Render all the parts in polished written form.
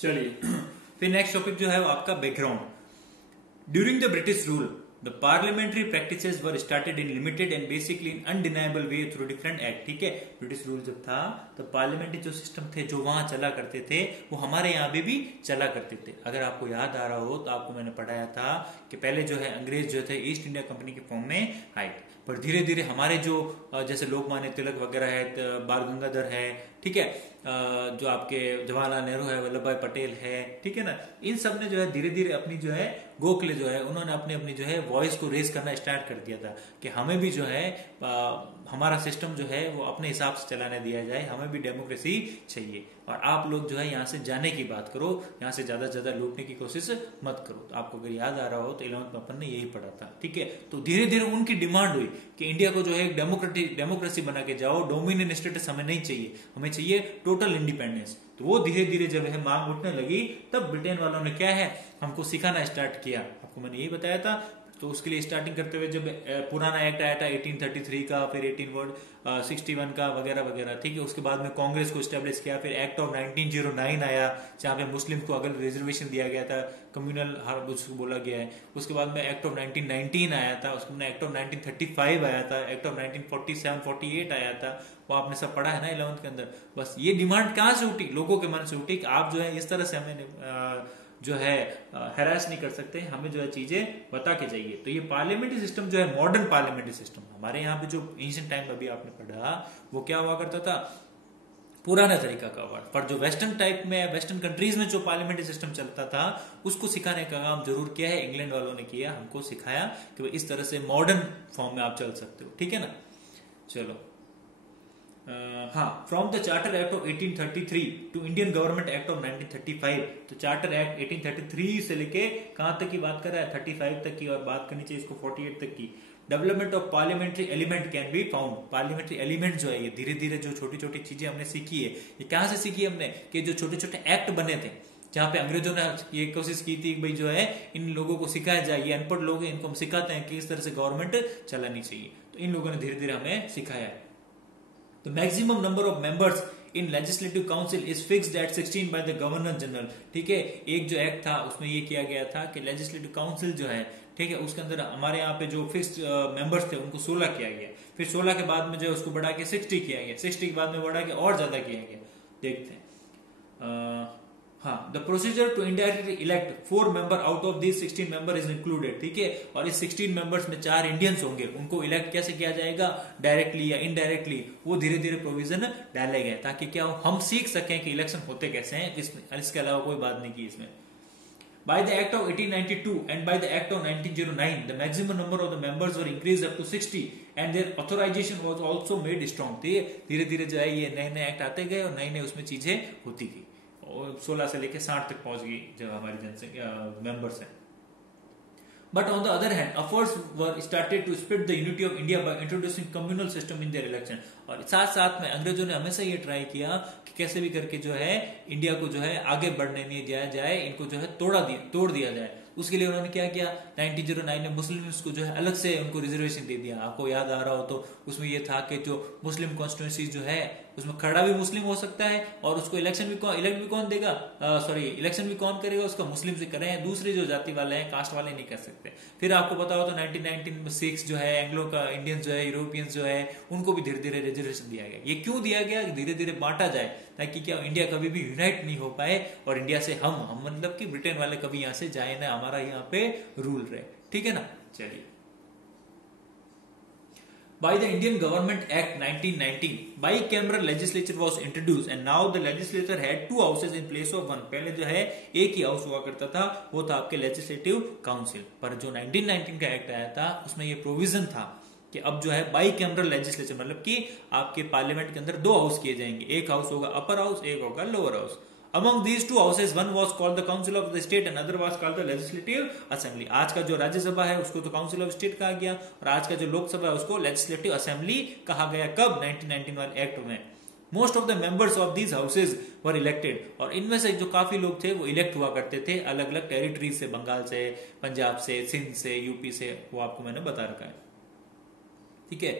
चलिए फिर next topic जो है वो आपका background. During the British rule the parliamentary practices were started in limited and basically in undeniable way through different act. ठीक है, ब्रिटिश रूल जब था तो पार्लियामेंट्री जो सिस्टम थे जो वहां चला करते थे वो हमारे यहाँ पे भी चला करते थे। अगर आपको याद आ रहा हो तो आपको मैंने पढ़ाया था कि पहले जो है अंग्रेज जो थे ईस्ट इंडिया कंपनी के फॉर्म में आए थे, पर धीरे धीरे हमारे जो जैसे लोकमान्य तिलक वगैरह है, बाल गंगाधर है, ठीक है, जो आपके जवाहरलाल नेहरू है, वल्लभ भाई पटेल है, ठीक है ना, इन सब ने जो है धीरे धीरे अपनी जो है गोखले जो है उन्होंने अपनी अपनी जो है वॉइस को रेज करना स्टार्ट कर दिया था कि हमें भी जो है हमारा सिस्टम जो है वो अपने हिसाब से चलाने दिया जाए, हमें भी डेमोक्रेसी चाहिए और आप लोग जो है यहाँ से जाने की बात करो, यहाँ से ज्यादा से ज्यादा लूटने की कोशिश मत करो। तो आपको अगर याद आ रहा हो तो 11th में अपन ने यही पढ़ा था। ठीक है, तो धीरे धीरे उनकी डिमांड हुई कि इंडिया को जो है डेमोक्रेसी बना के जाओ, डोमिनियन स्टेटस हमें नहीं चाहिए, हमें चाहिए टोटल इंडिपेंडेंस। तो वो धीरे धीरे जब है मांग उठने लगी तब ब्रिटेन वालों ने क्या है हमको सिखाना स्टार्ट किया। आपको मैंने यही बताया था। तो उसके लिए स्टार्टिंग करते हुए जब पुराना एक्ट आया था 1833 का, फिर 1861 का वगैरह वगैरह, ठीक है, उसके बाद में कांग्रेस को स्टेब्लिश किया, फिर एक्ट ऑफ 1909 आया जहां पे मुस्लिम को अगर रिजर्वेशन दिया गया था, कम्युनल उसको बोला गया है। उसके बाद में एक्ट ऑफ 1919 आया था, उसके बाद एक्ट ऑफ 1935 आया था, एक्ट ऑफ 1947-48 आया था, वो आपने सब पढ़ा है ना 11th के अंदर। बस ये डिमांड कहां से उठी, लोगों के मन से उठी कि आप जो है इस तरह से हमें जो है हैरास नहीं कर सकते, हमें जो है चीजें बता के जाइए। तो ये पार्लियामेंट्री सिस्टम जो है मॉडर्न पार्लियामेंट्री सिस्टम, हमारे यहाँ पे जो एंशिएंट टाइम अभी आपने पढ़ा वो क्या हुआ करता था, पुराना तरीका का हुआ। पर जो वेस्टर्न टाइप में वेस्टर्न कंट्रीज में जो पार्लियामेंट्री सिस्टम चलता था उसको सिखाने का काम जरूर किया है, इंग्लैंड वालों ने किया, हमको सिखाया कि इस तरह से मॉडर्न फॉर्म में आप चल सकते हो। ठीक है ना, चलो हाँ, from the charter act of 1833 to Indian government act of 1935। तो चार्टर एक्ट 1833 से लेके कहां तक की बात कर रहा है, 35 तक की, और बात करनी चाहिए इसको 48 तक की। Development of parliamentary element can be found. Parliamentary element जो है ये धीरे धीरे जो छोटी छोटी चीजें हमने सीखी है, ये कहां से सीखी हमने कि जो छोटे छोटे एक्ट बने थे जहां पे अंग्रेजों ने ये कोशिश की थी कि भाई जो है इन लोगों को सिखाया जाए, ये अनपढ़ लोग हैं इनको हम सिखाते हैं कि इस तरह से गवर्नमेंट चलानी चाहिए। तो इन लोगों ने धीरे धीरे हमें सिखाया है। The maximum number of members in legislative council is fixed at 16 by the governor general। ठीक है, एक जो एक्ट था उसमें ये किया गया था कि लेजिस्लेटिव काउंसिल जो है, ठीक है, उसके अंदर हमारे यहाँ पे जो फिक्स्ड मेंबर्स थे उनको 16 किया गया, फिर 16 के बाद में जो है उसको बढ़ा के 60 किया गया, 60 के बाद में बढ़ा के और ज्यादा किया गया। देखते हैं हाँ, the procedure to indirectly elect 4 member out of these 16 member is included. ठीक है, और इस 16 मेंबर्स में 4 इंडियंस होंगे, उनको इलेक्ट कैसे किया जाएगा, डायरेक्टली या इनडायरेक्टली, वो धीरे धीरे प्रोविजन डाले गए ताकि क्या हो हम सीख सकें कि इलेक्शन होते कैसे हैं। इसके अलावा कोई बात नहीं की इसमें। By the Act of 1892 and by the Act of 1909, the maximum number of the members were increased up to 60 and their authorization was also made strong। धीरे धीरे जो है ये नए नए एक्ट आते गए और नई नई उसमें चीजें होती गई और 16 से लेकर 60 तक पहुंच गई जो हमारी जनसंख्या मेंबर्स हैं। But on the other hand, efforts were started to split the unity of India by introducing communal system in their election। और साथ साथ में अंग्रेजों ने हमेशा ये ट्राई किया कि कैसे भी करके जो है इंडिया को जो है आगे बढ़ने नहीं दिया जाए, इनको जो है तोड़ दिया जाए। उसके लिए उन्होंने क्या किया, 1909 में मुस्लिम्स को जो है अलग से उनको रिजर्वेशन दे दिया। आपको याद आ रहा हो तो उसमें ये था कि जो मुस्लिम कॉन्स्टिट्यूंसी जो है उसमें खड़ा भी मुस्लिम हो सकता है और उसको इलेक्शन भी कौन देगा, इलेक्शन भी कौन करेगा, उसका मुस्लिम से करें, दूसरी जो जाति वाले हैं कास्ट वाले नहीं कर सकते। फिर आपको पता हो तो 1996 जो है एंग्लो का इंडियंस जो है, यूरोपियंस जो है, उनको भी धीरे धीरे रिजर्वेशन दिया गया। ये क्यों दिया गया, धीरे धीरे बांटा जाए ताकि क्या इंडिया कभी भी यूनाइट नहीं हो पाए और इंडिया से हम मतलब कि ब्रिटेन वाले कभी यहां से जाए ना, हमारा यहाँ पे रूल रहे। ठीक है ना, चलिए। By the Indian Government Act 1919, bicameral legislature was introduced and now the legislature had 2 houses in place of 1। पहले जो है एक ही हाउस हुआ करता था, वो था आपके लेजिस्लेटिव काउंसिल। पर जो 1919 का एक्ट आया था उसमें ये प्रोविजन था कि अब जो है बाईकैमरल लेजिस्लेचर मतलब कि आपके पार्लियामेंट के अंदर 2 हाउस किए जाएंगे, एक हाउस होगा अपर हाउस, एक होगा lower house. Among these 2 houses, one was called the Council of the State and other was called the Legislative Assembly। आज का जो राज्यसभा है उसको तो काउंसिल ऑफ स्टेट कहा गया और आज का जो लोकसभा है उसको लेजिस्लेटिव असेंबली कहा गया। कब, 1991 एक्ट में। Most of the members of these houses were elected, और इनमें से जो काफी लोग थे वो इलेक्ट हुआ करते थे अलग अलग टेरिटरीज से, बंगाल से, पंजाब से, सिंध से, यूपी से, वो आपको मैंने बता रखा है। ठीक है,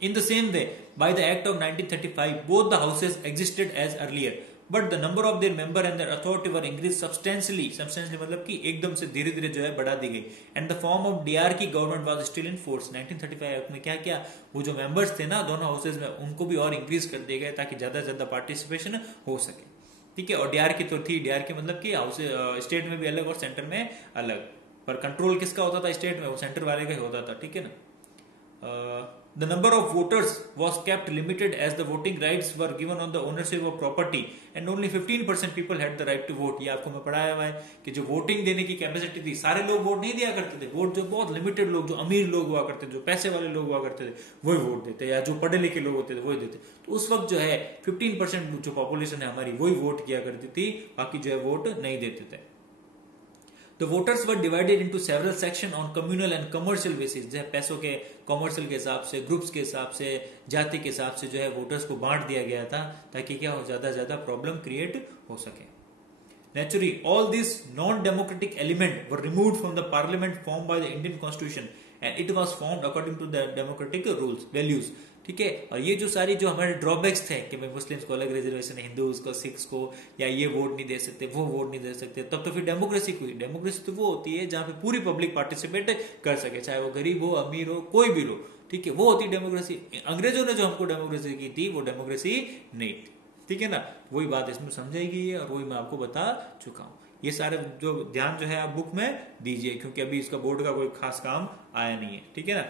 In the same way, by the Act of 1935, both the houses existed as earlier, but the number of their member and their authority were increased substantially. Substantially मतलब कि एकदम से धीरे धीरे जो है बढ़ा दी गई. And the form of DRK government was still in force. 1935 act में क्या किया, वो जो मेंबर्स थे ना दोनों हाउसेज में, उनको भी और इंक्रीज कर दिया गया ताकि ज्यादा से ज्यादा पार्टिसिपेशन हो सके. ठीक है. और डीआरके तो थी, डीआरके मतलब कि हाउस स्टेट में भी अलग और सेंटर में अलग, पर कंट्रोल किसका होता था स्टेट में, वो सेंटर वाले का ही होता था. ठीक है ना. The number of voters was kept limited as the voting rights were given on the ownership of property and only 15% people had the right to vote. ये आपको मैं पढ़ाया हुआ है कि जो वोटिंग देने की कैपेसिटी थी, सारे लोग वोट नहीं दिया करते थे. वोट जो बहुत लिमिटेड लोग, जो अमीर लोग हुआ करते थे, जो पैसे वाले लोग हुआ करते थे, वही वोट देते, या जो पढ़े लिखे लोग होते थे वही देते. तो उस वक्त जो है 15% जो पॉपुलेशन है हमारी वही वोट किया करती थी, बाकी जो है वोट नहीं देते थे. The voters were divided into several sections on communal and commercial basis. जो है पैसों के कॉमर्शियल के हिसाब से, ग्रुप्स के हिसाब से, जाति के हिसाब से जो है वोटर्स को बांट दिया गया था ताकि क्या हो, ज्यादा ज्यादा प्रॉब्लम क्रिएट हो सके. Naturally, all these non-democratic elements were removed from the parliament formed by the Indian Constitution and it was formed according to the democratic rules, values. ठीक है. और ये जो सारी जो हमारे ड्रॉबैक्स थे कि भाई मुस्लिम्स को अलग रिजर्वेशन, हिंदूज को, सिख्स को, या ये वोट नहीं दे सकते, वो वोट नहीं दे सकते, तब तो फिर डेमोक्रेसी हुई. डेमोक्रेसी तो वो होती है जहां पे पूरी पब्लिक पार्टिसिपेट कर सके, चाहे वो गरीब हो, अमीर हो, कोई भी हो. ठीक है. वो होती डेमोक्रेसी. अंग्रेजों ने जो हमको डेमोक्रेसी की थी वो डेमोक्रेसी नहीं थी. ठीक है ना. वही बात इसमें समझाई गई है और वही मैं आपको बता चुका हूं. ये सारे जो ध्यान जो है आप बुक में दीजिए, क्योंकि अभी इसका बोर्ड का कोई खास काम आया नहीं है. ठीक है ना.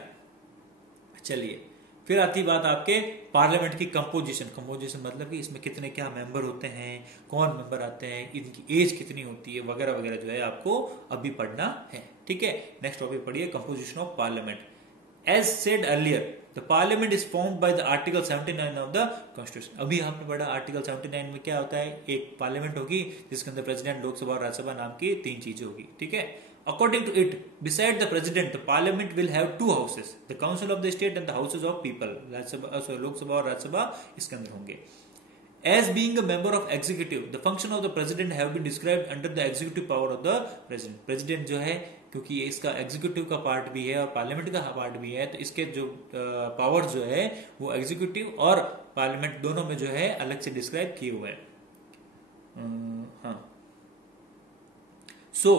चलिए, फिर आती बात आपके पार्लियामेंट की कंपोजिशन. कंपोजिशन मतलब कि इसमें कितने क्या मेंबर होते हैं, कौन मेंबर आते हैं, इनकी एज कितनी होती है, वगैरह वगैरह जो है आपको अभी पढ़ना है. ठीक है. नेक्स्ट टॉपिक पढ़िए, composition of parliament. As said earlier, the parliament is formed by the article 79 of the constitution. अभी आपने पढ़ा आर्टिकल 79 में क्या होता है, एक पार्लियामेंट होगी जिसके अंदर प्रेसिडेंट, लोकसभा और राज्यसभा नाम की 3 चीजें होगी. ठीक है. According to it, beside the president, the parliament will have 2 houses, the council of the state and the houses of people. Lok Sabha और राज्यसभा इसके अंदर होंगे. As being a member of executive, the function of the president have been described under the executive power of the president. President जो है, क्योंकि ये इसका executive का पार्ट भी है और पार्लियामेंट का पार्ट भी है, तो इसके जो पावर जो है वो एग्जीक्यूटिव और पार्लियामेंट दोनों में जो है अलग से डिस्क्राइब किए हुए हैं. हाँ. So,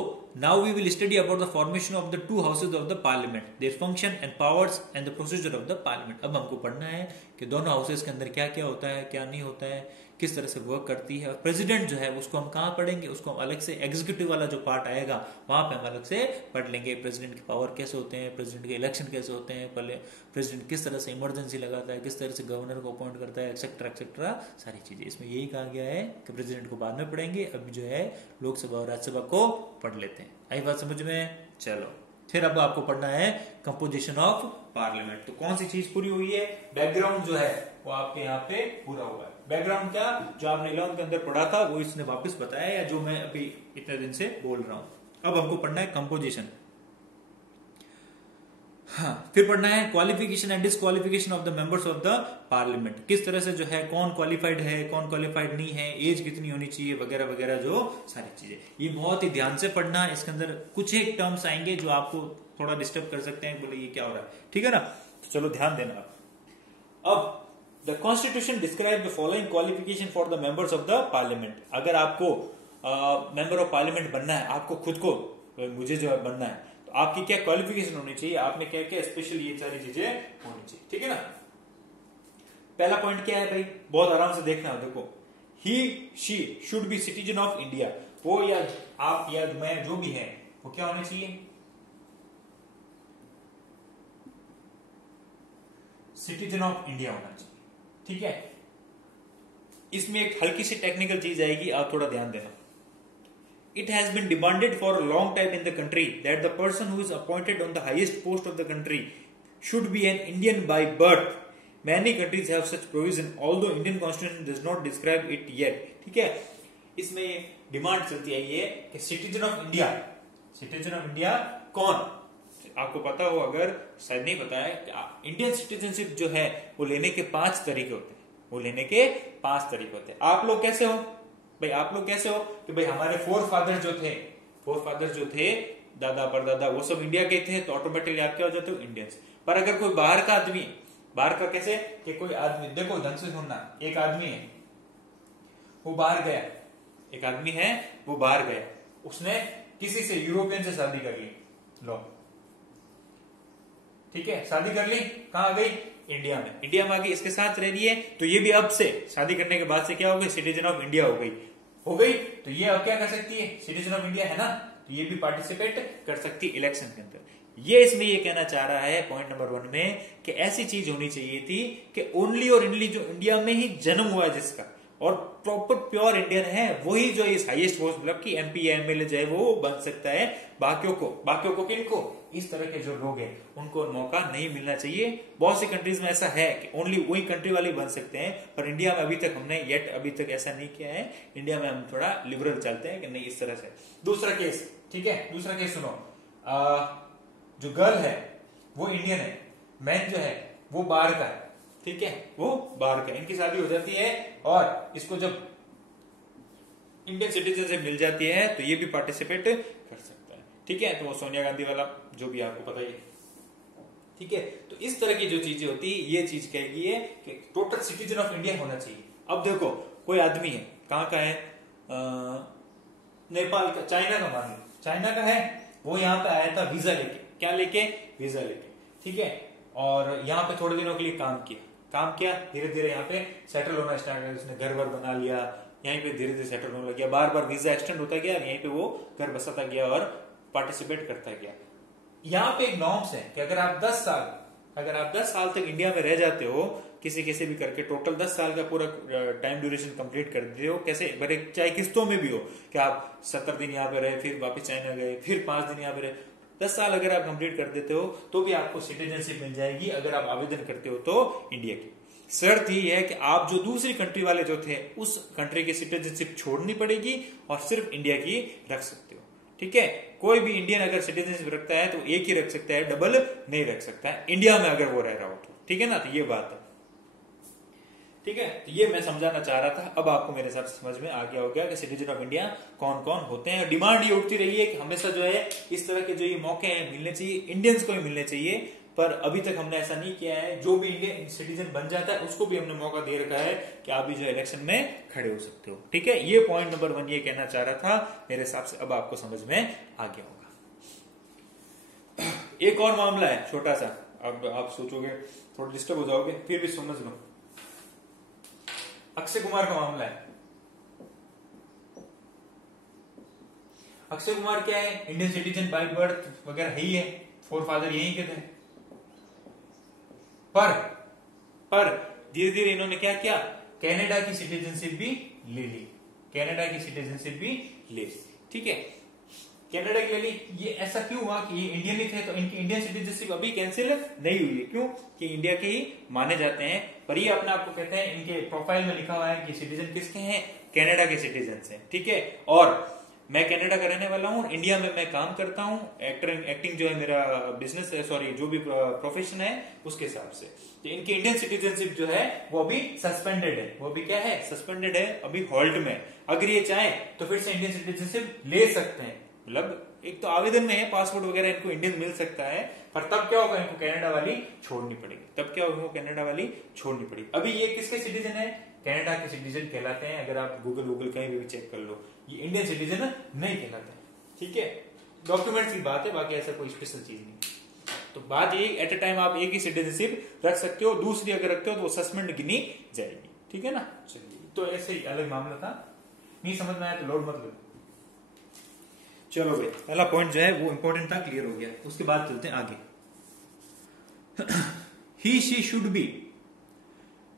now we will study about the formation of the 2 houses of the parliament, their function and powers and the procedure of the parliament. अब हमको पढ़ना है कि दोनों हाउसेस के अंदर क्या क्या होता है, क्या नहीं होता है, किस तरह से वर्क करती है. और प्रेसिडेंट जो है उसको हम कहाँ पढ़ेंगे, उसको हम अलग से एग्जीक्यूटिव वाला जो पार्ट आएगा वहां पे हम अलग से पढ़ लेंगे. प्रेसिडेंट के पावर कैसे होते हैं, प्रेसिडेंट के इलेक्शन कैसे होते हैं, पहले प्रेसिडेंट किस तरह से इमरजेंसी लगाता है, किस तरह से गवर्नर को अपॉइंट करता है, एक्सेट्रा एक्सेट्रा सारी चीजें. इसमें यही कहा गया है कि प्रेसिडेंट को बाद में पढ़ेंगे, अभी जो है लोकसभा और राज्यसभा को पढ़ लेते हैं. आई बात समझ में. चलो, फिर अब आपको पढ़ना है कंपोजिशन ऑफ पार्लियामेंट. तो कौन सी चीज पूरी हुई है, बैकग्राउंड जो है वो आपके यहाँ पे पूरा हुआ है. बैकग्राउंड क्या, जो आपने 11th के अंदर पढ़ा था वो इसने वापस बताया, या जो मैं अभी इतने दिन से बोल रहा हूं. अब हमको पढ़ना है कंपोजिशन. हाँ, फिर पढ़ना है qualification and disqualification of the members of the parliament. किस तरह से जो है कौन क्वालिफाइड है, कौन क्वालिफाइड नहीं है, एज कितनी होनी चाहिए, वगैरह वगैरह, जो सारी चीजें. ये बहुत ही ध्यान से पढ़ना है. इसके अंदर कुछ एक टर्म्स आएंगे जो आपको थोड़ा डिस्टर्ब कर सकते हैं, बोले ये क्या हो रहा है. ठीक है ना. तो चलो ध्यान देना. अब the constitution describe the following qualification for the members of the parliament. अगर आपको मेंबर ऑफ पार्लियामेंट बनना है, आपको खुद को, मुझे जो है बनना है, तो आपकी क्या क्वालिफिकेशन होनी चाहिए, आपने क्या क्या स्पेशल ये सारी चीजें होनी चाहिए. ठीक है ना. पहला पॉइंट क्या है भाई, बहुत आराम से देखना है. देखो, he she should be citizen of India. वो या आप या मैं जो भी है वो क्या होने चाहिए, सिटीजन ऑफ इंडिया होना चाहिए. ठीक है. इसमें एक हल्की सी टेक्निकल चीज आएगी, आप थोड़ा ध्यान देना. It has been demanded for a long time in the country that the person who is appointed on the highest post of the country should be an Indian by birth. Many countries have such provision, although Indian Constitution does not describe it yet. ठीक है. इसमें demand चलती आई है कि citizen of India, citizen of India कौन, आपको पता हो, अगर शायद नहीं पता है, इंडियन सिटीजनशिप जो है वो लेने के 5 तरीके होते हैं. वो लेने के 5 तरीके होते हैं. आप लोग कैसे हो भाई, आप लोग कैसे हो कि भाई हमारे फोर फादर जो थे, दादा परदादा, वो सब इंडिया के थे, तो ऑटोमेटिकली आप क्या हो जाते हो, इंडियंस. पर अगर कोई बाहर का आदमी बाहर का कैसे कि कोई आदमी, देखो ढंग से सुनना, एक आदमी है वो बाहर गया, एक आदमी है वो बाहर गया, उसने किसी से यूरोपियन से शादी कर ली, लो ठीक है, शादी कर ली, कहां आ गई, इंडिया में, इंडिया में आ गई, इसके साथ रह रही है, तो ये भी अब से शादी करने के बाद से क्या हो गई, सिटीजन ऑफ इंडिया हो गई, तो ये अब क्या कर सकती है, सिटीजन ऑफ इंडिया है ना, तो ये भी पार्टिसिपेट कर सकती है इलेक्शन के अंदर। ये इसमें ये कहना चाह रहा है पॉइंट नंबर 1 में कि ऐसी चीज होनी चाहिए थी कि ओनली और ओनली जो इंडिया में ही जन्म हुआ है जिसका और प्रॉपर प्योर इंडियन है वही जो इस हाईएस्ट पोस्ट मतलब कि एमपी या एमएलए जो है वो बन सकता है, बाकियों को किनको, इस तरह के जो लोग हैं उनको मौका नहीं मिलना चाहिए। बहुत सी कंट्रीज में ऐसा है कि ओनली वही कंट्री वाले बन सकते हैं, पर इंडिया में अभी तक हमने अभी तक ऐसा नहीं किया है। इंडिया में हम थोड़ा लिबरल चलते हैं कि नहीं इस तरह से। दूसरा केस, ठीक है, दूसरा केस सुनो, जो गर्ल है वो इंडियन है, मैन जो है वो बाहर का है, ठीक है, वो बाहर का, इनकी शादी हो जाती है और इसको जब इंडियन सिटीजनशिप मिल जाती है तो ये भी पार्टिसिपेट कर सकता है, ठीक है। तो वो सोनिया गांधी वाला जो भी आपको पता ही है, ठीक है। तो इस तरह की जो चीजें होती है ये चीज कहेगी है कि टोटल सिटीजन ऑफ इंडिया होना चाहिए। अब देखो कोई आदमी है, कहाँ का है, नेपाल का, चाइना का, मान लो चाइना का है, वो यहाँ पे आया था वीजा लेके, क्या लेके, वीजा लेके, ठीक है, और यहाँ पे थोड़े दिनों के लिए काम किया, धीरे धीरे यहाँ पे सेटल होना स्टार्ट किया, उसने घर वर बना लिया, यहीं पे धीरे धीरे सेटल होने लग गया, बार बार वीजा एक्सटेंड होता गया, यहीं पे वो घर बसाता गया और पार्टिसिपेट करता गया। यहाँ पे एक नॉर्म्स है कि अगर आप 10 साल तक इंडिया में रह जाते हो, किसी भी करके टोटल 10 साल का पूरा टाइम ड्यूरेशन कंप्लीट कर देते हो, कैसे बड़े चाहे किस्तों में भी हो कि आप 70 दिन यहाँ पे रहे, फिर वापस चाइना गए, फिर 5 दिन यहाँ पे रहे, 10 साल अगर आप कंप्लीट कर देते हो तो भी आपको सिटीजनशिप मिल जाएगी अगर आप आवेदन करते हो तो इंडिया की। शर्त ही है कि आप जो दूसरी कंट्री वाले जो थे उस कंट्री की सिटीजनशिप छोड़नी पड़ेगी और सिर्फ इंडिया की रख सकते हो, ठीक है। कोई भी इंडियन अगर सिटीजनशिप रखता है तो एक ही रख सकता है, डबल नहीं रख सकता है इंडिया में अगर वो रह रहा हो तो, ठीक है ना। तो ये बात है, ठीक है। तो ये मैं समझाना चाह रहा था, अब आपको मेरे साथ समझ में आ गया हो गया कि सिटीजन ऑफ इंडिया कौन कौन होते हैं। डिमांड ये उठती रही है कि हमेशा जो है इस तरह के जो ये मौके हैं मिलने चाहिए, इंडियंस को ही मिलने चाहिए, पर अभी तक हमने ऐसा नहीं किया है। जो भी इंडियन सिटीजन बन जाता है उसको भी हमने मौका दे रखा है कि आप भी जो इलेक्शन में खड़े हो सकते हो, ठीक है। ये पॉइंट नंबर 1 ये कहना चाह रहा था, मेरे हिसाब से अब आपको समझ में आ गया होगा। एक और मामला है छोटा सा, अब आप सोचोगे थोड़ा डिस्टर्ब हो जाओगे, फिर भी समझ लो। अक्षय कुमार का मामला है। अक्षय कुमार क्या है, इंडियन सिटीजन बाय बर्थ वगैरह ही है, फोर फादर यहीं के थे, पर धीरे धीरे इन्होंने क्या किया, कनाडा की सिटीजनशिप भी ले ली, ठीक है, कनाडा की ले ली। ये ऐसा क्यों हुआ कि ये इंडियन ही थे तो इनकी इंडियन सिटीजनशिप अभी कैंसिल नहीं हुई है, क्यों कि इंडिया के ही माने जाते हैं, पर ये अपने आप को कहते हैं, इनके प्रोफाइल में लिखा हुआ है कि सिटीजन किसके हैं, कनाडा के सिटीजन हैं, ठीक है। और मैं कनाडा का रहने वाला हूँ, इंडिया में मैं काम करता हूँ, एक्टिंग जो है मेरा बिजनेस है, सॉरी जो भी प्रोफेशन है उसके हिसाब से। तो इनकी इंडियन सिटीजनशिप जो है वो अभी सस्पेंडेड है, वो भी क्या है, सस्पेंडेड है, अभी होल्ड में। अगर ये चाहे तो फिर से इंडियन सिटीजनशिप ले सकते हैं, मतलब एक तो आवेदन में है, पासपोर्ट वगैरह इनको इंडियन मिल सकता है, पर तब क्या होगा, इनको कनाडा वाली छोड़नी पड़ेगी, अभी ये किसके सिटीजन है, कनाडा के सिटीजन कहलाते हैं। अगर आप गूगल कहीं भी चेक कर लो, ये इंडियन सिटीजन नहीं कहलाते हैं, ठीक है। डॉक्यूमेंट्स की बात है, बाकी ऐसा कोई स्पेशल चीज नहीं। तो बात ये, एट अ टाइम आप एक ही सिटीजनशिप रख सकते हो, दूसरी अगर रखते हो तो वो सस्पेंड गिनी जाएगी, ठीक है ना। चलिए, तो ऐसे ही अलग मामला था, नहीं समझ में आया तो लोड मत लो। चलो भाई, पहला पॉइंट जो है वो इंपॉर्टेंट था, क्लियर हो गया। उसके बाद चलते हैं आगे। He she should be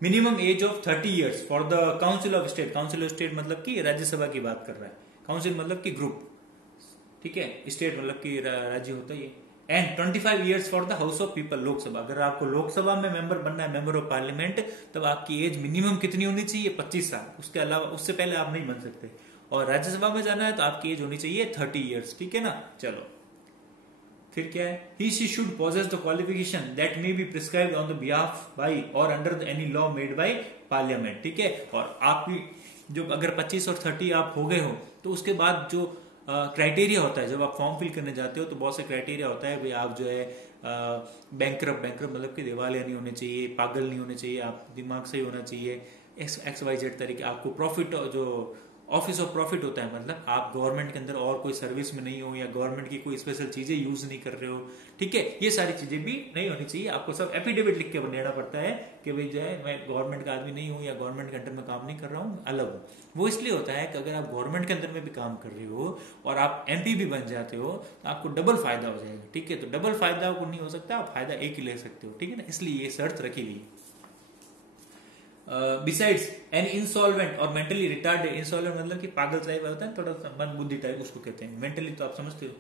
minimum age of 30 years for the council of state. Council of state मतलब कि राज्यसभा की बात कर रहा है, काउंसिल मतलब कि ग्रुप, ठीक है, स्टेट मतलब कि राज्य होता है ये। And 25 years for the house of people, Lok Sabha. अगर आपको लोकसभा में मेंबर बनना है, मेंबर ऑफ पार्लियामेंट, तब आपकी एज मिनिमम कितनी होनी चाहिए, 25 साल, उसके अलावा उससे पहले आप नहीं बन सकते। और राज्यसभा में जाना है तो आपकी एज होनी चाहिए 30 years, ठीक है ना। चलो फिर क्या है, he she should possess the qualification that may be prescribed on the behalf by और under any law made by parliament, ठीक है। और आपकी जो अगर 25 और 30 आप हो गए हो तो उसके बाद जो क्राइटेरिया होता है, जब आप फॉर्म फिल करने जाते हो तो बहुत से क्राइटेरिया होता है, भाई आप जो है बैंकरप्ट बैंकरप्ट मतलब कि दिवालिया नहीं होने चाहिए, पागल नहीं होने चाहिए, आप दिमाग सही होना चाहिए, एक्स वाई जेड तरीके। आपको प्रॉफिट जो ऑफिस ऑफ प्रॉफिट होता है, मतलब आप गवर्नमेंट के अंदर और कोई सर्विस में नहीं हो या गवर्नमेंट की कोई स्पेशल चीजें यूज नहीं कर रहे हो, ठीक है, ये सारी चीजें भी नहीं होनी चाहिए। आपको सब एफिडेविट लिख के देना पड़ता है कि भाई जो है मैं गवर्नमेंट का आदमी नहीं हूँ या गवर्नमेंट के अंडर में काम नहीं कर रहा हूँ, अलग हूँ। वो इसलिए होता है कि अगर आप गवर्नमेंट के अंदर में भी काम कर रहे हो और आप एमपी भी बन जाते हो तो आपको डबल फायदा हो जाएगा, ठीक है। तो डबल फायदा को नहीं हो सकता, आप फायदा एक ही ले सकते हो, ठीक है ना, इसलिए ये शर्त रखी गई। बिसाइड्स एन इंसॉल्वेंट और मेंटली रिटार्डेड, इंसॉल्वेंट मतलब कि पागल टाइप होता है, थोड़ा सा मंद बुद्धि टाइप उसको कहते हैं, मेंटली तो आप समझते हो,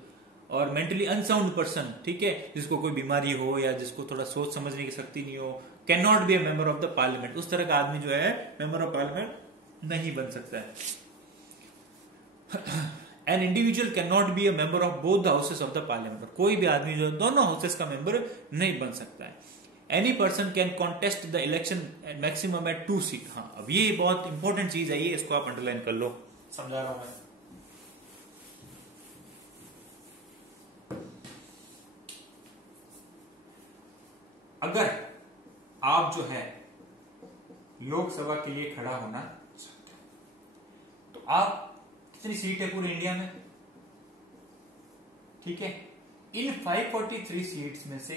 और मेंटली अनसाउंड पर्सन, ठीक है, जिसको कोई बीमारी हो या जिसको थोड़ा सोच समझने की शक्ति नहीं हो, can not be a member of the parliament, उस तरह का आदमी जो है मेंबर ऑफ पार्लियामेंट नहीं बन सकता है। An individual can not be a member of both the houses of the parliament, कोई भी आदमी जो दोनों हाउसेस का मेंबर नहीं बन सकता है। Any person can contest the election maximum at 2 seat. हाँ, अब ये बहुत इंपॉर्टेंट चीज है, ये इसको आप अंडरलाइन कर लो, समझा रहा हूं मैं। अगर आप जो है लोकसभा के लिए खड़ा होना चाहते हो तो आप, कितनी सीट है पूरे इंडिया में, ठीक है, इन 543 सीट्स में से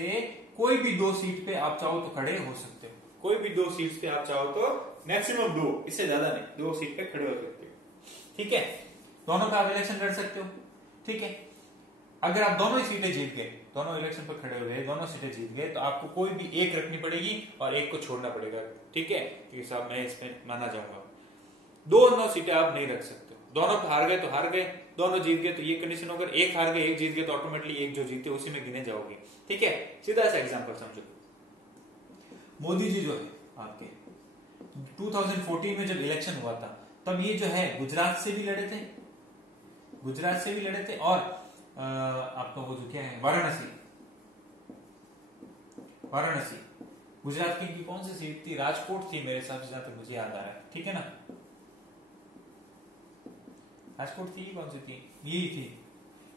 कोई भी 2 सीट पे आप चाहो तो खड़े हो सकते हो, कोई भी 2 सीट्स पे आप चाहो तो मैक्सिमम 2, इससे ज्यादा नहीं, 2 सीट पे खड़े हो सकते हो, ठीक है। दोनों पे आप इलेक्शन लड़ सकते हो, ठीक है। अगर आप दोनों ही सीटें जीत गए, दोनों इलेक्शन पर खड़े हुए, दोनों सीटें जीत गए, तो आपको कोई भी एक रखनी पड़ेगी और एक को छोड़ना पड़ेगा, ठीक है, क्योंकि साहब मैं इसमें माना जाऊंगा। दोनों सीटें आप नहीं रख सकते, दोनों हार गए तो हार गए, दोनों जीत गए तो ये कंडीशन होकर एक हार गए एक जीत गए तो ऑटोमेटिकली एक जो जीते उसी में गिने जाओगे, ठीक है। सीधा सा एग्जांपल समझो, मोदी जी जो है आपके 2014 में जब इलेक्शन हुआ था तब ये जो है गुजरात से भी लड़े थे, गुजरात से भी लड़े थे, और आपका वो जो क्या है वाराणसी, वाराणसी गुजरात की कौन सी सीट थी, राजकोट थी मेरे हिसाब से, जहां तक मुझे याद आ रहा है, ठीक है ना, राजकोट थी, कौन सी थी, यही थी,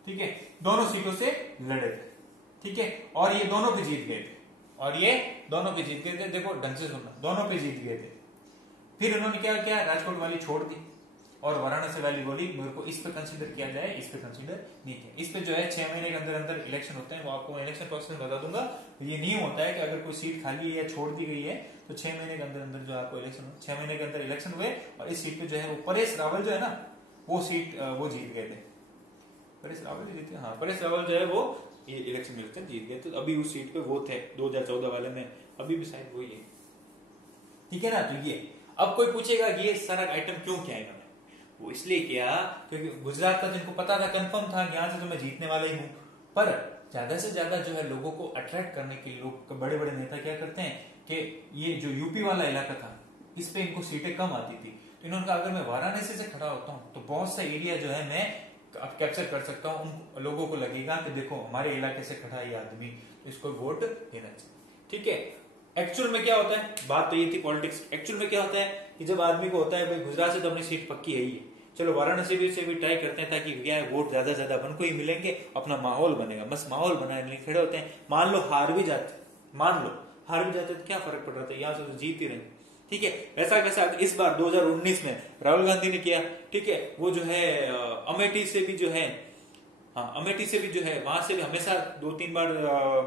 ठीक है। दोनों सीटों से लड़े थे, ठीक है, और ये दोनों पे जीत गए थे, और ये दोनों पे जीत गए थे, देखो ढंग से सुनना, दोनों पे जीत गए थे। फिर उन्होंने क्या किया, राजकोट वाली छोड़ दी और वाराणसी वाली बोली मेरे को इस पे कंसीडर किया जाए, इस पे कंसीडर नहीं किया। इस पे जो है 6 महीने के अंदर अंदर इलेक्शन होते हैं, वो आपको इलेक्शन प्रोसेस में बता दूंगा। ये नियम होता है कि अगर कोई सीट खाली है या छोड़ दी गई है तो 6 महीने के अंदर अंदर जो आपको इलेक्शन, 6 महीने के अंदर इलेक्शन हुए, और इस सीट पे जो है वो परेश रावल जो है ना, वो सीट वो जीत गए थे, परेश रावल जीते, हाँ परेश रावल जो है वो ये इलेक्शन में जीत गए, तो अभी उस सीट पे वो थे 2014 वाले में, अभी भी शायद वही है, ठीक है ना। तो ये अब कोई पूछेगा कि ये सारा आइटम क्यों किया इन्होंने, वो इसलिए किया क्योंकि गुजरात का जिनको पता था, कंफर्म था यहाँ से तो मैं जीतने वाला ही हूँ, पर ज्यादा से ज्यादा जो है लोगों को अट्रैक्ट करने के लिए लोग, बड़े बड़े नेता क्या करते हैं कि ये जो यूपी वाला इलाका था इस पे इनको सीटें कम आती थी, तो इन्होंने कहा अगर मैं वाराणसी से खड़ा होता हूँ तो बहुत सा एरिया जो है मैं कैप्चर कर सकता हूँ, उन लोगों को लगेगा कि देखो हमारे इलाके से खड़ा ये आदमी, तो इसको वोट देना चाहिए, ठीक है। एक्चुअल में क्या होता है, बात तो ये थी पॉलिटिक्स, एक्चुअल में क्या होता है कि जब आदमी को होता है भाई गुजरात से तो अपनी सीट पक्की है ही, चलो वाराणसी भी से भी ट्राई करते हैं ताकि क्या है वोट ज्यादा ज्यादा अपन को ही मिलेंगे, अपना माहौल बनेगा, बस माहौल बनाने के लिए खड़े होते हैं। मान लो हार भी जाते, मान लो हार भी जाते तो क्या फर्क पड़ रहा था, यहाँ से तो जीत ही रहे, ठीक है। वैसा वैसा इस बार 2019 में राहुल गांधी ने किया, ठीक है, वो जो है अमेठी से भी जो है, हाँ अमेठी से भी जो है, वहां से भी हमेशा 2-3 बार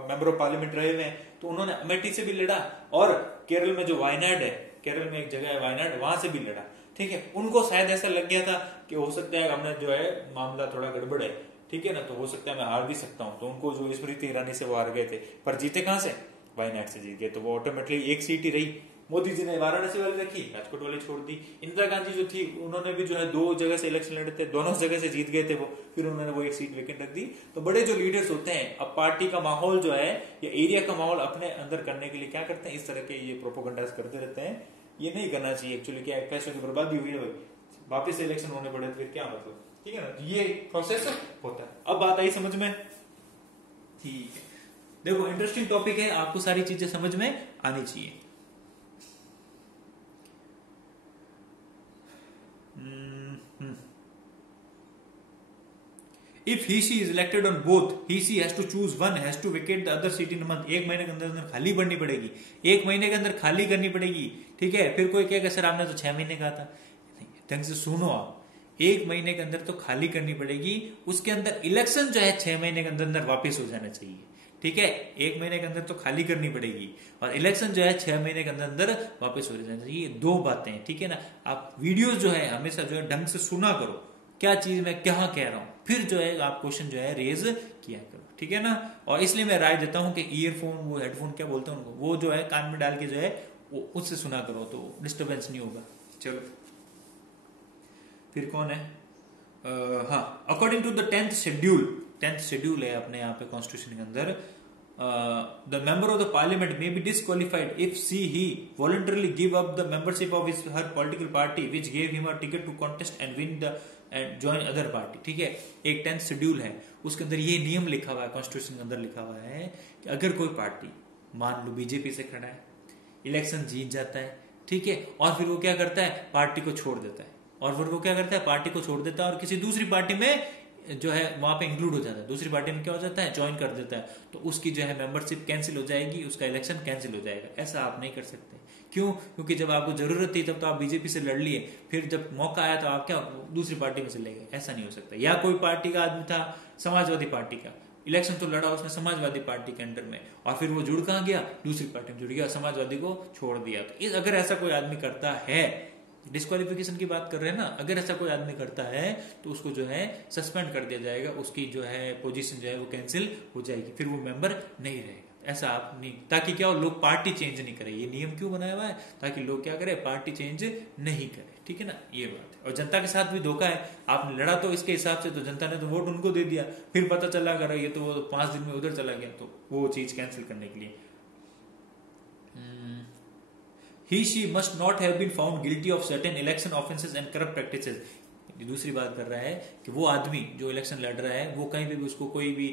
मेंबर ऑफ पार्लियामेंट रहे हुए हैं, तो उन्होंने अमेठी से भी लड़ा, और केरल में जो वायनाड है, केरल में एक जगह है वायनाड, वहां से भी लड़ा, ठीक है। उनको शायद ऐसा लग गया था कि हो सकता है हमने जो है मामला थोड़ा गड़बड़ है, ठीक है ना, तो हो सकता है मैं हार भी सकता हूँ, तो उनको जो स्मृति ईरानी से वो हार गए थे, पर जीते कहां से, वायनाड से जीत गए, तो वो ऑटोमेटिकली एक सीट ही रही। मोदी जी ने वाराणसी वाली रखी, राजकोट वाली छोड़ दी। इंदिरा गांधी जो थी उन्होंने भी जो है 2 जगह से इलेक्शन लड़े थे, दोनों जगह से जीत गए थे वो, फिर उन्होंने वो एक सीट वेकेंट रख दी। तो बड़े जो लीडर्स होते हैं अब पार्टी का माहौल जो है या एरिया का माहौल अपने अंदर करने के लिए क्या करते हैं, इस तरह के ये प्रोपोगंडास करते रहते हैं। ये नहीं करना चाहिए, एक्चुअली क्या पैसों की बर्बादी हुई है भाई, वापिस इलेक्शन होने पड़े तो फिर क्या मतलब, ठीक है ना, ये प्रोसेस होता है। अब बात आई समझ में, ठीक है। देखो इंटरेस्टिंग टॉपिक है, आपको सारी चीजें समझ में आनी चाहिए। If he she is elected on both, he she has to choose one, has to vacate the other seat in month. एक महीने के अंदर खाली करनी पड़ेगी, एक महीने के अंदर खाली करनी पड़ेगी, ठीक है। फिर कोई कहेगा सर आपने तो 6 महीने कहा था। ढंग से सुनो आप, एक महीने के अंदर तो खाली करनी पड़ेगी, उसके अंदर इलेक्शन जो है 6 महीने के अंदर अंदर वापस हो जाना चाहिए, ठीक है। एक महीने के अंदर तो खाली करनी पड़ेगी और इलेक्शन जो है 6 महीने के अंदर अंदर वापस हो जाना चाहिए। दो बातें हैं, ठीक है ना। आप वीडियो जो है हमेशा जो है ढंग से सुना करो, क्या चीज मैं क्या कह रहा हूं, फिर जो है आप क्वेश्चन जो है रेज किया करो, ठीक है ना। और इसलिए मैं राय देता हूं कि ईयरफोन, वो हेडफोन क्या बोलते हैं उनको, वो जो है कान में डाल के जो है उससे सुना करो तो डिस्टर्बेंस नहीं होगा। चलो फिर कौन है, हाँ, according to the 10th schedule है अपने यहाँ पे कॉन्स्टिट्यूशन के अंदर, the member of the parliament may be disqualified if he voluntarily give up the membership of her political party which gave him a ticket to contest and win the and join other party, ठीक है। एक 10th schedule है, उसके अंदर ये नियम लिखा हुआ है, कॉन्स्टिट्यूशन के अंदर लिखा हुआ है कि अगर कोई पार्टी, मान लो बीजेपी से खड़ा है, इलेक्शन जीत जाता है, ठीक है, और फिर वो क्या करता है, पार्टी को छोड़ देता है, और फिर वो क्या करता है, पार्टी को छोड़ देता है और किसी दूसरी पार्टी में जो है वहां पे इंक्लूड हो जाता है, दूसरी पार्टी में क्या हो जाता है, ज्वाइन कर देता है, तो उसकी जो है मेंबरशिप कैंसिल हो जाएगी, उसका इलेक्शन कैंसिल हो जाएगा। ऐसा आप नहीं कर सकते। क्यों? क्योंकि जब आपको जरूरत थी तब तो आप बीजेपी से लड़ लिए, फिर जब मौका आया तो आप क्या दूसरी पार्टी में चले गए, ऐसा नहीं हो सकता। या कोई पार्टी का आदमी था, समाजवादी पार्टी का, इलेक्शन तो लड़ा उसने समाजवादी पार्टी के अंडर में, और फिर वो जुड़ कहां गया, दूसरी पार्टी में जुड़ गया, समाजवादी को छोड़ दिया। तो अगर ऐसा कोई आदमी करता है, डिस्क्वालिफिकेशन की बात कर रहे हैं ना, अगर ऐसा कोई आदमी करता है तो उसको जो है सस्पेंड कर दिया जाएगा, उसकी जो है पोजीशन जो है वो कैंसिल हो जाएगी, फिर वो मेंबर नहीं रहेगा। ऐसा आप नहीं, ताकि क्या हो, लोग पार्टी चेंज नहीं करें। ये नियम क्यों बनाया हुआ है, ताकि लोग क्या करें, पार्टी चेंज नहीं करें, ठीक है ना, ये बात है। और जनता के साथ भी धोखा है, आपने लड़ा तो इसके हिसाब से, तो जनता ने तो वोट उनको दे दिया, फिर पता चला अगर ये तो वो 5 दिन में उधर चला गया, तो वो चीज कैंसिल करने के लिए he she must not have been found guilty of certain election offences and corrupt practices। दूसरी बात कर रहा है कि वो आदमी जो इलेक्शन लड़ रहा है वो कहीं पे भी उसको कोई भी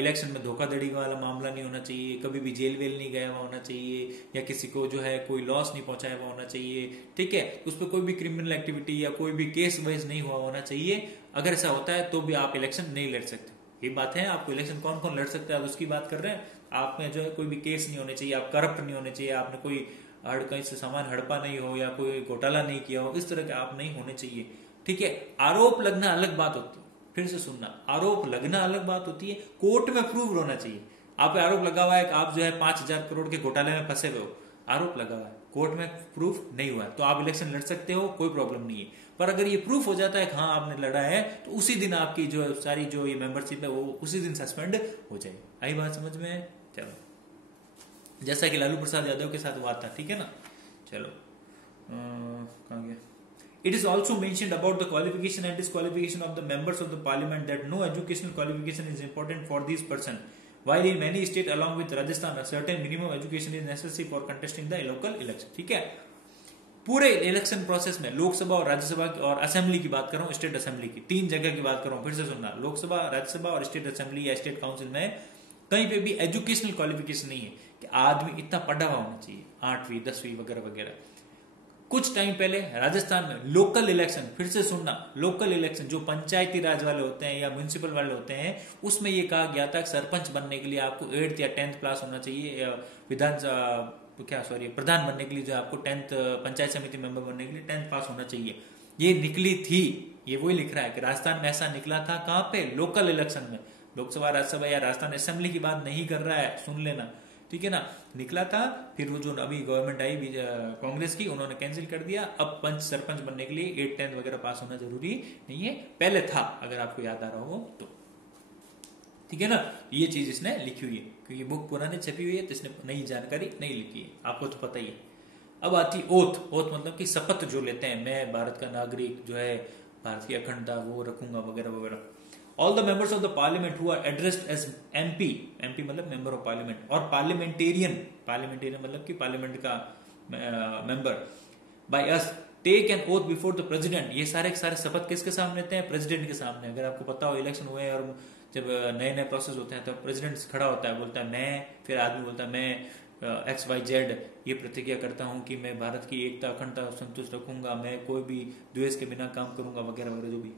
इलेक्शन में धोखाधड़ी वाला मामला नहीं होना चाहिए, कभी भी जेल वेल नहीं गया हुआ होना चाहिए, या किसी को जो है कोई लॉस नहीं पहुंचाया हुआ होना चाहिए, ठीक है। उस पर कोई भी क्रिमिनल एक्टिविटी या कोई भी केस वाइज नहीं हुआ होना चाहिए। अगर ऐसा होता है तो भी आप इलेक्शन नहीं लड़ सकते। ये बात है, आपको इलेक्शन कौन कौन लड़ सकता है उसकी बात कर रहे हैं। आप में जो है कोई भी केस नहीं होने चाहिए, आप करप्ट नहीं होने चाहिए, आपने कोई कहीं से सामान हड़पा नहीं हो या कोई घोटाला नहीं किया हो, इस तरह के आप नहीं होने चाहिए, ठीक है। आरोप लगना अलग बात होती है, फिर से सुनना, आरोप लगना अलग बात होती है, कोर्ट में प्रूव होना चाहिए। आप पे आरोप लगा हुआ है कि आप जो है 5,000 करोड़ के घोटाले में फंसे हुए हो, आरोप लगा हुआ है, कोर्ट में प्रूफ नहीं हुआ है, तो आप इलेक्शन लड़ सकते हो, कोई प्रॉब्लम नहीं है। पर अगर ये प्रूफ हो जाता है कि हाँ आपने लड़ा है, तो उसी दिन आपकी जो सारी जो ये मेंबरशिप है वो उसी दिन सस्पेंड हो जाएगी। आई बात समझ में? चलो, जैसा कि लालू प्रसाद यादव के साथ हुआ था, ठीक है ना। चलो कहां गया, it is also mentioned about the qualification and disqualification of the members of the parliament that no educational qualification is important for this person, while in many states along with Rajasthan a certain minimum education is necessary for contesting the local election, ठीक है। पूरे election process में लोकसभा और राज्यसभा और assembly की बात कर रहा हूँ, स्टेट असेंबली की 3 जगह की बात कर रहा हूँ, फिर से सुनना, लोकसभा, राज्यसभा और स्टेट असेंबली या स्टेट काउंसिल में कहीं पे भी एजुकेशनल क्वालिफिकेशन नहीं है कि आदमी इतना पढ़ा हुआ होना चाहिए, 8वीं 10वीं वगैरह वगैरह। कुछ टाइम पहले राजस्थान में लोकल इलेक्शन, फिर से सुनना, लोकल इलेक्शन जो पंचायती राज वाले होते हैं या म्यूनिसिपल वाले होते हैं, उसमें यह कहा गया था कि सरपंच बनने के लिए आपको 8th या 10th क्लास होना चाहिए, प्रधान बनने के लिए जो आपको 10th, पंचायत समिति मेंबर बनने के लिए 10th पास होना चाहिए। ये निकली थी, ये वही लिख रहा है कि राजस्थान में ऐसा निकला था। कहां पे? लोकल इलेक्शन में। लोकसभा, राज्यसभा या राजस्थान असेंबली की बात नहीं कर रहा है, सुन लेना, ठीक है ना। निकला था, फिर वो जो अभी गवर्नमेंट आई कांग्रेस की, उन्होंने कैंसिल कर दिया। अब सरपंच बनने के लिए 8th 10th वगैरह पास होना जरूरी नहीं है, पहले था, अगर आपको याद आ रहा हो तो, ठीक है ना। ये चीज इसने लिखी हुई है क्योंकि बुक पुरानी छपी हुई है, तो इसने नई जानकारी नहीं लिखी है, आपको तो पता ही है। अब आती ओथ। ओथ मतलब कि शपथ जो लेते हैं, मैं भारत का नागरिक जो है, भारत की अखंडता वो रखूंगा वगैरह वगैरह। All the members of the parliament who are addressed as MP, MP मतलब member of parliament, और parliamentarian, parliamentarian मतलब कि पार्लियामेंट का member, by us take an oath before the president। ये सारे शपथ किसके सामने लेते हैं? प्रेसिडेंट के सामने। अगर आपको पता हो इलेक्शन हुए और जब नए नए प्रोसेस होते हैं तो प्रेसिडेंट खड़ा होता है, बोलता है मैं, फिर आदमी बोलता है मैं XYZ ये प्रतिज्ञा करता हूं कि मैं भारत की एकता अखंडता संतुष्ट रखूंगा, मैं कोई भी द्वेष के बिना काम करूंगा वगैरह वगैरह, जो भी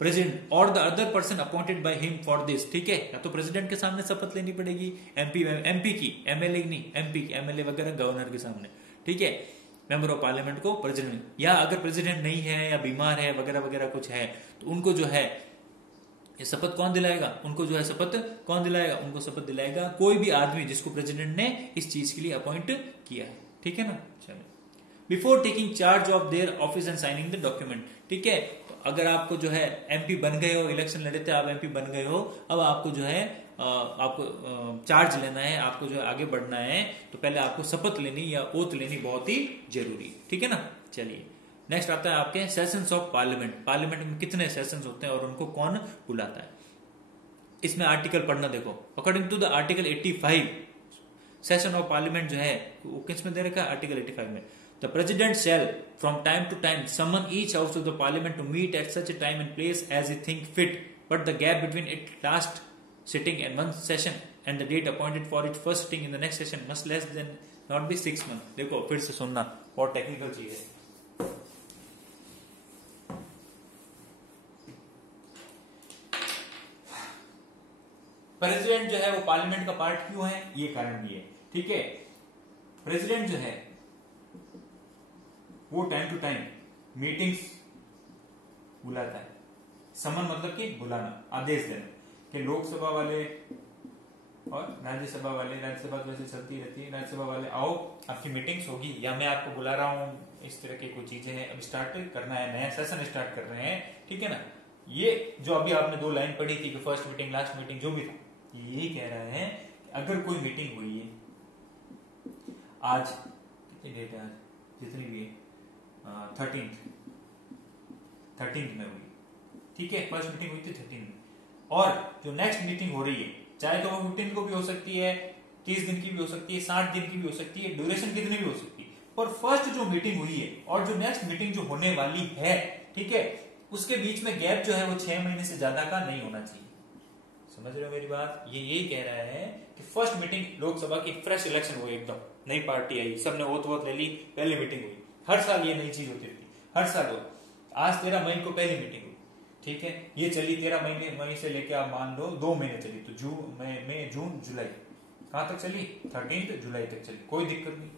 प्रेसिडेंट और the other person appointed by him for this, ठीक है। या तो प्रेसिडेंट के सामने शपथ लेनी पड़ेगी, एमपी की, एमएलए नहीं, एमपी की, एमएलए वगैरह गवर्नर के सामने, ठीक है। मेंबर ऑफ पार्लियामेंट को प्रेसिडेंट, या अगर प्रेसिडेंट नहीं है या बीमार है वगैरह वगैरह कुछ है तो उनको जो है ये शपथ कौन दिलाएगा, उनको जो है शपथ कौन दिलाएगा, उनको शपथ दिलाएगा कोई भी आदमी जिसको प्रेसिडेंट ने इस चीज के लिए अपॉइंट किया है, ठीक है ना। चलो, before taking charge of their office and signing the document, ठीक है। तो अगर आपको जो है एमपी बन गए हो, इलेक्शन लड़े थे आप एमपी बन गए हो, अब आपको जो है आपको चार्ज लेना है, आपको जो है आगे बढ़ना है, तो पहले आपको शपथ लेनी या ओथ लेनी बहुत ही जरूरी, ठीक है ना। चलिए नेक्स्ट आता है आपके सेशंस ऑफ पार्लियामेंट। पार्लियामेंट में कितने सेशंस होते हैं और उनको कौन बुलाता है। इसमें आर्टिकल पढ़ना देखो, according to the article 85 session of parliament जो है वो किस में दे रखा है, आर्टिकल 85 में। The president shall from time to time summon each house of the parliament to meet at such a time and place as he think fit, but the gap between it last sitting and one session and the date appointed for it first sitting in the next session must less than not be 6 months। देखो फिर से सुनना, बहुत technical चीज है। President जो है वो पार्लियामेंट का पार्ट क्यों है, ये कारण भी है, ठीक है। प्रेसिडेंट जो है वो टाइम टू टाइम मीटिंग्स बुलाता है। समन मतलब कि बुलाना, आदेश देना, कि लोकसभा वाले और राज्यसभा वाले, राज्यसभा तो वैसे चलती रहती है, राज्यसभा वाले आओ आपकी मीटिंग्स होगी, या मैं आपको बुला रहा हूं, इस तरह की कोई चीजें हैं, अब स्टार्ट करना है, नया सेशन स्टार्ट कर रहे हैं, ठीक है ना। ये जो अभी आपने 2 लाइन पढ़ी थी कि फर्स्ट मीटिंग लास्ट मीटिंग जो भी था, यही कह रहा है कि अगर कोई मीटिंग हुई है आज, कितनी डेट है आज, जितनी भी है 13th में हुई, ठीक है। फर्स्ट मीटिंग हुई थी 13 में, और जो नेक्स्ट मीटिंग हो रही है चाहे तो वो 15 को भी हो सकती है, 30 दिन की भी हो सकती है, 60 दिन की भी हो सकती है, ड्यूरेशन कितनी भी हो सकती है, पर फर्स्ट जो मीटिंग हुई है और जो नेक्स्ट मीटिंग जो होने वाली है, ठीक है, उसके बीच में गैप जो है वो 6 महीने से ज्यादा का नहीं होना चाहिए। समझ रहे हो मेरी बात। ये यही कह रहा है कि फर्स्ट मीटिंग लोकसभा की फ्रेश इलेक्शन हुई, एकदम नई पार्टी आई, सबने ओथ वोथ ले ली, पहली मीटिंग हुई। हर साल ये नई चीज होती रहती, हर साल हो। आज 13 मई को पहली मीटिंग हुई, ठीक है, ये चली 13 मई से लेके आप मान लो 2 महीने चली, तो जून मई जून जुलाई, कहां तक चली, 13 जुलाई तक चली, कोई दिक्कत नहीं।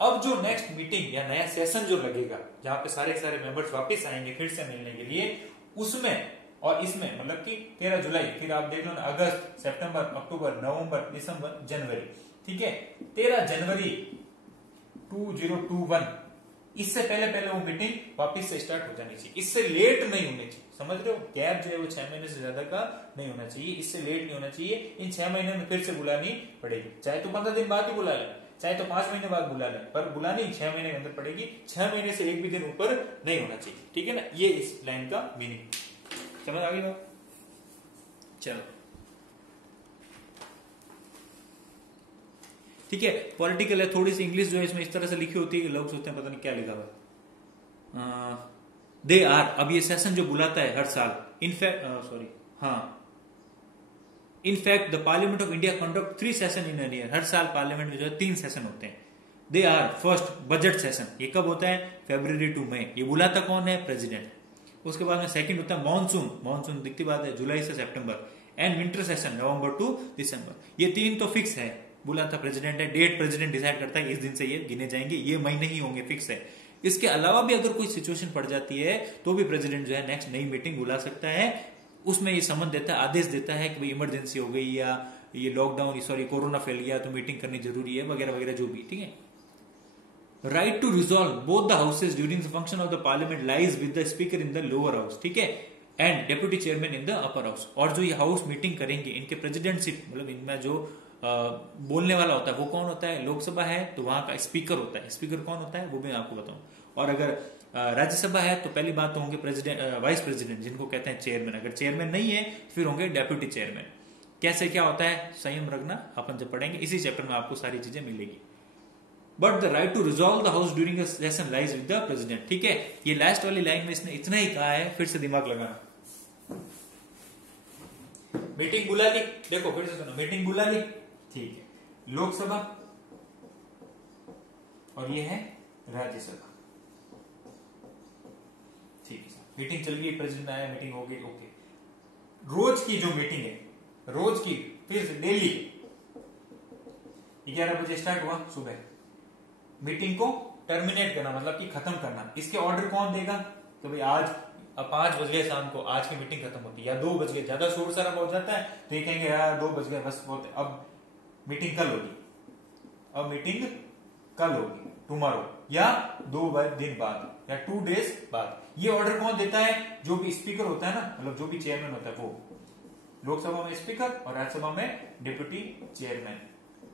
अब जो नेक्स्ट मीटिंग या नया सेशन जो लगेगा, जहां पे सारे सारे मेंबर्स वापस आएंगे फिर से मिलने के लिए, उसमें और इसमें मतलब कि 13 जुलाई, फिर आप देख लो ना, अगस्त, सितंबर, अक्टूबर, नवंबर, दिसंबर, जनवरी, ठीक है। 13 जनवरी 2021, इससे पहले वो मीटिंग वापस से स्टार्ट हो जानी चाहिए, इससे लेट नहीं होनी चाहिए। समझ रहे हो, गैप जो है वो 6 महीने से ज्यादा का नहीं होना चाहिए, इससे लेट नहीं होना चाहिए। इन 6 महीने में फिर से बुलानी पड़ेगी, चाहे तो 15 दिन बाद ही बुला ले, चाहे तो 5 महीने बाद बुला ले, पर बुलानी 6 महीने के अंदर पड़ेगी। 6 महीने से एक भी दिन ऊपर नहीं होना चाहिए, ठीक है ना। ये इस लाइन का मीनिंग समझ आ गई बात। चलो ठीक है, पॉलिटिकल है, थोड़ी सी इंग्लिश जो है इसमें इस तरह से लिखी होती है कि लोग सोचते हैं पता नहीं क्या लिखा हुआ। दे आर, अब ये सेशन जो बुलाता है हर साल, in fact the parliament of India conduct 3 session in an year. हर साल पार्लियामेंट में जो है 3 सेशन होते हैं। They are first budget session, ये कब होता है, फरवरी टू मई, ये बुलाता कौन है, प्रेसिडेंट। उसके बाद में सेकंड होता है मॉनसून दिखती बात है, जुलाई से सितंबर, and winter session November to December. ये 3 तो फिक्स है, बुलाता प्रेसिडेंट है, डेट प्रेसिडेंट डिसाइड करता है, इस दिन से ये गिने जाएंगे, ये महीने ही होंगे, फिक्स है। इसके अलावा भी अगर कोई सिचुएशन पड़ जाती है तो भी प्रेसिडेंट जो है नेक्स्ट नई मीटिंग बुला सकता है। उसमें ये समन देता है, आदेश देता है कि भाई इमरजेंसी हो गई या ये लॉकडाउन, सॉरी कोरोना फैल गया तो मीटिंग करनी जरूरी है, वगैरह वगैरह जो भी, ठीक है। Right to resolve both the houses during the function of the parliament lies with the speaker in the lower house, ठीक है, and deputy chairman in the upper house. और जो ये हाउस मीटिंग करेंगे, इनके प्रेसिडेंटशिप मतलब इनमें जो बोलने वाला होता है वो कौन होता है, लोकसभा है तो वहां का स्पीकर होता है। स्पीकर कौन होता है वो मैं आपको बताऊं। और अगर राज्यसभा है तो पहली बात तो होंगे प्रेसिडेंट, वाइस प्रेसिडेंट जिनको कहते हैं चेयरमैन। अगर चेयरमैन नहीं है फिर होंगे डेप्यूटी चेयरमैन। कैसे क्या होता है, संयम रखना, अपन जब पढ़ेंगे इसी चैप्टर में आपको सारी चीजें मिलेगी। But the right to resolve the house during a session lies with the president, ठीक है। ये लास्ट वाली लाइन में इसने इतना ही कहा है, फिर से दिमाग लगाना। मीटिंग बुला ली, देखो फिर से सुनो, मीटिंग बुला ली, ठीक है, लोकसभा और ये है राज्यसभा, ठीक है। मीटिंग चल गई, प्रेसिडेंट आया, मीटिंग हो गई, ओके। रोज की जो मीटिंग है, रोज की, फिर डेली 11 बजे स्टार्ट हुआ सुबह, मीटिंग को टर्मिनेट करना मतलब कि खत्म करना। इसके ऑर्डर कौन देगा? तो भाई आज 5 बज गए शाम को, आज की मीटिंग खत्म होती है, या 2 बज गए, ज्यादा शोर शराबा हो जाता है तो ये कहेंगे यार 2 बज गए बस बहुत, अब मीटिंग कल होगी, अब मीटिंग कल होगी, टुमारो, या 2 दिन बाद या 2 डेज बाद। ये ऑर्डर कौन देता है? जो भी स्पीकर होता है ना, मतलब जो भी चेयरमैन होता है वो, लोकसभा में स्पीकर और राज्यसभा में डिप्यूटी चेयरमैन,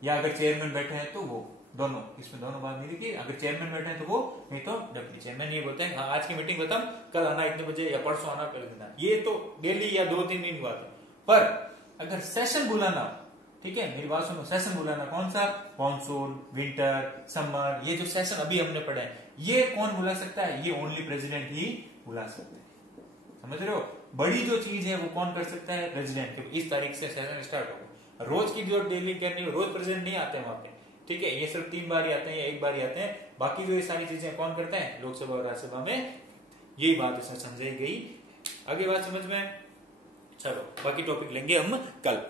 या अगर चेयरमैन बैठे हैं तो वो दोनों, इसमें दोनों बात नहीं लिखी, अगर चेयरमैन बैठे हैं तो वो, नहीं तो डिप्टी चेयरमैन। ये बोलते हैं हाँ आज की मीटिंग खत्म, कल आना इतने बजे या परसों आना कर देना। ये तो डेली या 2-3 दिन बात है। पर अगर सेशन बुलाना, ठीक है मेरी बात सुनो, सेशन बुलाना कौन सा? मॉनसून, विंटर, समर, ये जो सेशन अभी हमने पढ़ा है ये कौन बुला सकता है? ये ओनली प्रेसिडेंट ही बुला सकता है, समझ रहे हो? बड़ी जो चीज है वो कौन कर सकता है? प्रेसिडेंट। क्योंकि इस तारीख से सेशन स्टार्ट होगा। रोज की जो डेली करनी है, रोज प्रेसिडेंट नहीं आते हैं वहां पे, ठीक है, ये सिर्फ 3 बार ही आते हैं या 1 बार ही आते हैं। बाकी जो ये सारी चीजें कौन करता है? लोकसभा और राज्यसभा में। यही बात इसमें समझाई गई। आगे बात समझ में? चलो बाकी टॉपिक लेंगे हम कल।